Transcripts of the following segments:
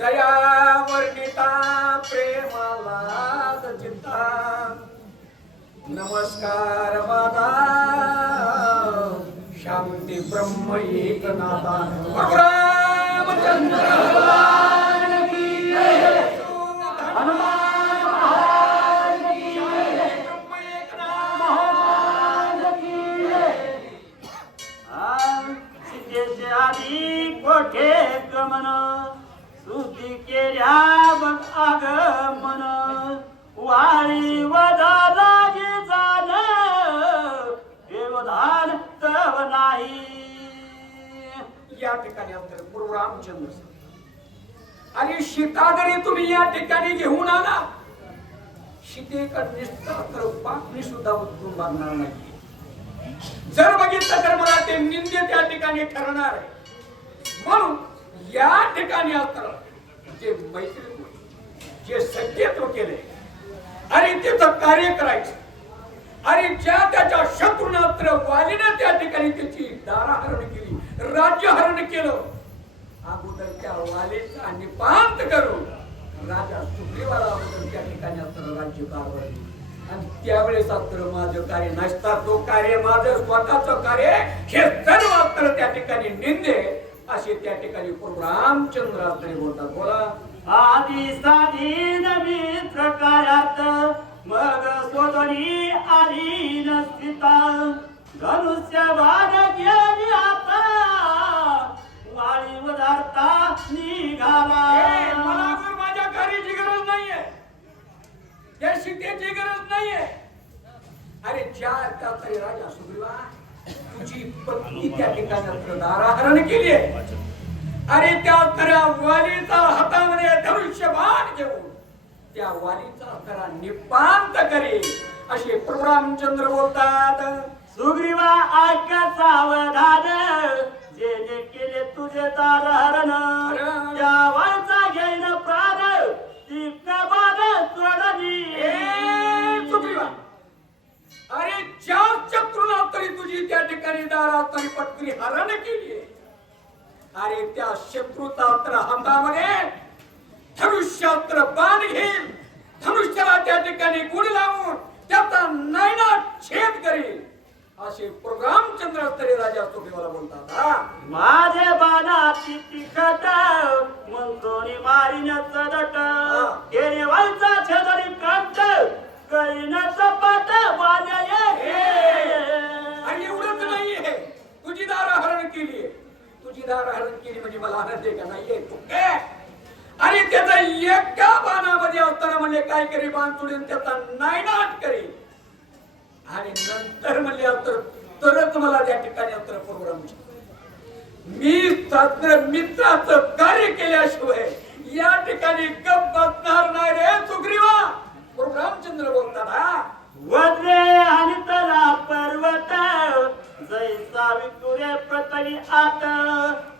दया वर्णिता प्रेमाला चिंता नमस्कार माझा शांती ब्रह्म एकनाथा रामचंद्र भगवान की जय. हनुमान महाराज की जय. ब्रह्म एकनाथ सीतेचे आधी कोठे गमन सुधी केल्या बघ आगमन. वाळी वदा लागे जाण. देवधान तव नाही. या ठिकाणी अंतर गुरु रामचंद्र आणि सीता जरी तुम्ही या ठिकाणी घेऊन आला सीतेकडे निसता तर पापणी सुद्धा बांधणार नाही जर बघितलं तर मला ते निंदे त्या ठिकाणी ठरणार आहे. म्हणून या ठिकाणी असतं जे मैत्री जे सत्यत्व केले आणि तिथं कार्य करायचं. आणि ज्या त्याच्या शत्रुनात्र वालीनं त्या ठिकाणी त्याची दाराहरण केली राज्यहरण केलं. अगोदर त्या वालीचा निपांत करून राजा सुग्रीवाला अगोदर त्या ठिकाणी असताना राज्य कारभार आणि त्यावेळेस अत्र माझं कार्य नसता तो कार्य माझं स्वतःच कार्य हे सर्व त्या ठिकाणी निंदे. असे त्या ठिकाणी प्रभू रामचंद्र असताना बोलतात. बोला. आधी साधी मित्र कार्यात मग स्वतनी आली नस्थिता धनुष्य बाण गेली आता वाळी वधारता निघाला. मला अगोदर माझ्या कार्याची गरज नाहीये. त्या सीतेची गरज नाहीये. अरे त्या तरी राजा सुग्रीवा तुझी पत्नी त्या ठिकाणी दाराहरण केली आहे. अरे त्या वालीचा हातामध्ये घेऊन त्या वालीचा निपांत करे असे प्रभू रामचंद्र बोलतात सुग्रीवा ऐक सावधान. जे जे केले तुझे तार हरण त्या वाळचा शत्रूचा तर हातामध्ये धनुष्यात्र बाण घेईल. धनुष्याला त्या ठिकाणी गुण लावून त्याचा नैनाट छेद करेल. असे प्रोग्रामचंद्र तरी राजा सुग्रीवाला बोलतात हा माझे बाणाची तिखट मंत्रोनी मारीन चदट केले वाळचा छेदरी कंट करीन चपाट वाजये आणि एवढंच नाहीये तुझी दाराहरण केली दार दाराहरण केली म्हणजे मला आनंद आहे का? नाही आणि त्याचा एका बाणामध्ये असताना म्हणजे काय करी बाण सोडून त्याचा नायनाट करी आणि नंतर म्हणजे तर तरच मला त्या ठिकाणी अंतर प्रोग्राम मी तज्ञ मित्राचं कार्य केल्याशिवाय या ठिकाणी गप बसणार नाही रे सुग्रीवा. प्रोग्रामचंद्र बोलतात विकुरे आत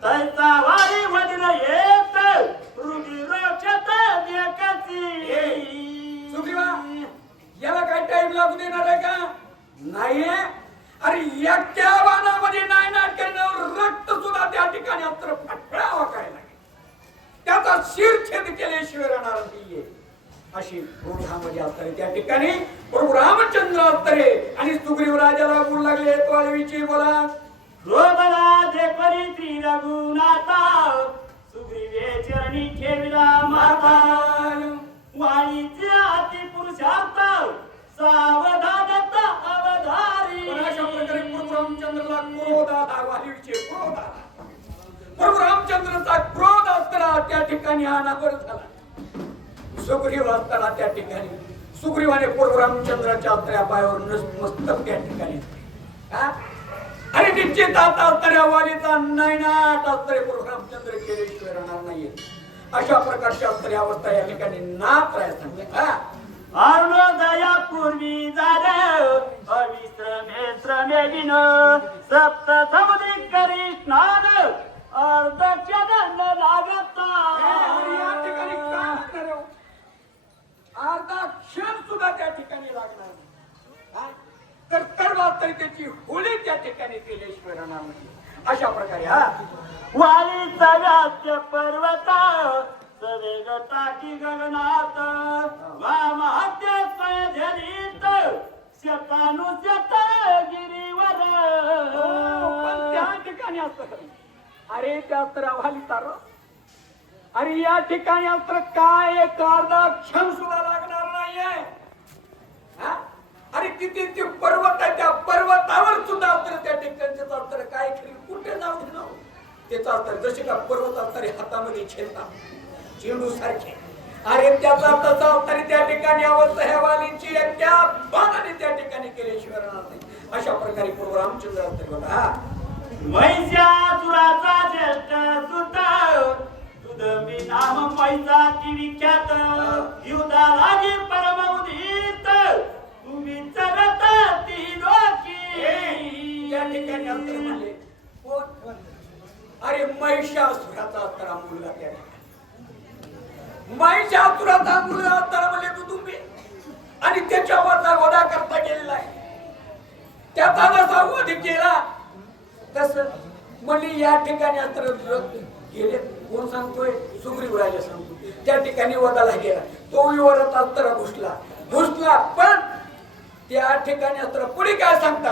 तैसा वारी वजन येत हृदी रोचत देखती सुग्रीवा याला काय टाइम लागू देणार आहे का? नाहीये? अरे एकट्या वानामध्ये नाही नाट रक्त सुद्धा त्या ठिकाणी अत्र फटफळावा काय लागेल त्याचा शिरछेद केल्याशिवाय राहणार नाहीये. अशी प्रोग्रामध्ये असताना त्या ठिकाणी. प्रभू रामचंद्र असतरे आणि सुग्रीव राजाला बोलू लागले वाळवीची बोला. रोमला देखरी श्री रघुनाथा सुग्रीवे चरणी ठेविला माता. वाणीचे अति पुरुषार्थ सावधानता अवधारी. अशा प्रकारे प्रभू रामचंद्रला क्रोधा आला वालीचे क्रोध आला. प्रभू रामचंद्रचा क्रोध असताना त्या ठिकाणी अनावर झाला. सुग्रीव असताना त्या ठिकाणी सुग्रीवाने प्रभू रामचंद्राच्या अत्र्या पायावर नस- मस्तक त्या ठिकाणी का आणि निश्चित आता वालीचा नैनाट असणारे प्रभू रामचंद्र केल्याशिवाय राहणार नाहीये. अशा प्रकारची असणारी अवस्था या ठिकाणी ना राय सांगते हा अरुणोदया पूर्वी झालं. अविश्रमे श्रमे विन सप्त समुद्री करी स्नान अर्ध चरण लागता आणि या ठिकाणी काय होणार आहे? अर्धा क्षण सुद्धा त्या ठिकाणी लागणार नाही. हा? तर सर्वात त्याची होळी त्या ठिकाणी केलेश्वर अशा प्रकारे हा. वालीचा व्यास्य पर्वत सवेग टाकी गगनात. वाम हत्या स्वयं शतानु शत गिरीवर हो, पण त्या ठिकाणी असतं अरे त्या अस्त्रावाली तार. अरे या ठिकाणी अत्र काय? एक अर्धा क्षण सुद्धा लागणार नाहीये. आणि अरे किती ते पर्वताच्या पर्वतावर सुद्धा अवतर त्या ठिकाणचे अवतर काय खरी कुठे जाऊ दे ना? त्याचा अवतर जसे का पर्वत अवतारे हातामध्ये छेदतात. चेंडू सारखे. अरे त्याचा तसा तरी त्या ठिकाणी अवस्था ह्या वालींची त्या बाणाने त्या ठिकाणी केल्याशिवाय राहणार नाही. अशा प्रकारे पूर्व रामचंद्र अस्त्र होता. हा. महिषासुराचा ज्येष्ठ सुत तुदमी नाम पैसा की विख्यात युधा लागे परम तुम्ही ती लोकी या ठिकाणी अंतर म्हणले अरे महिषासुराचा अवतारा मुलगा त्या महिषासुराचा मुलगा अवतारा म्हणले तू तुम्ही. आणि त्याच्यावरचा वधा करता गेलेला आहे. त्याचा जसा वध केला तस म्हणजे या ठिकाणी अंतर गेले. कोण सांगतोय? सुग्रीव राजा सांगतो त्या ठिकाणी वधाला गेला. तो विवरात अस्त्र घुसला. घुसला पण त्या ठिकाणी अस्त्र पुढे काय सांगता?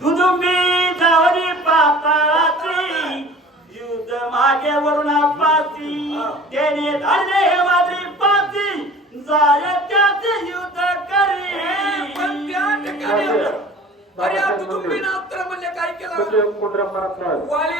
दुदुंबी जावरी पाताळाची युद्ध मागे वरुणापाती त्याने धाडले हे माद्री पाती जाय त्याचे युद्ध करी. पण त्या ठिकाणी अंतर अरे कुटुंबीनं अस्त्र म्हणजे काय केलं? वाली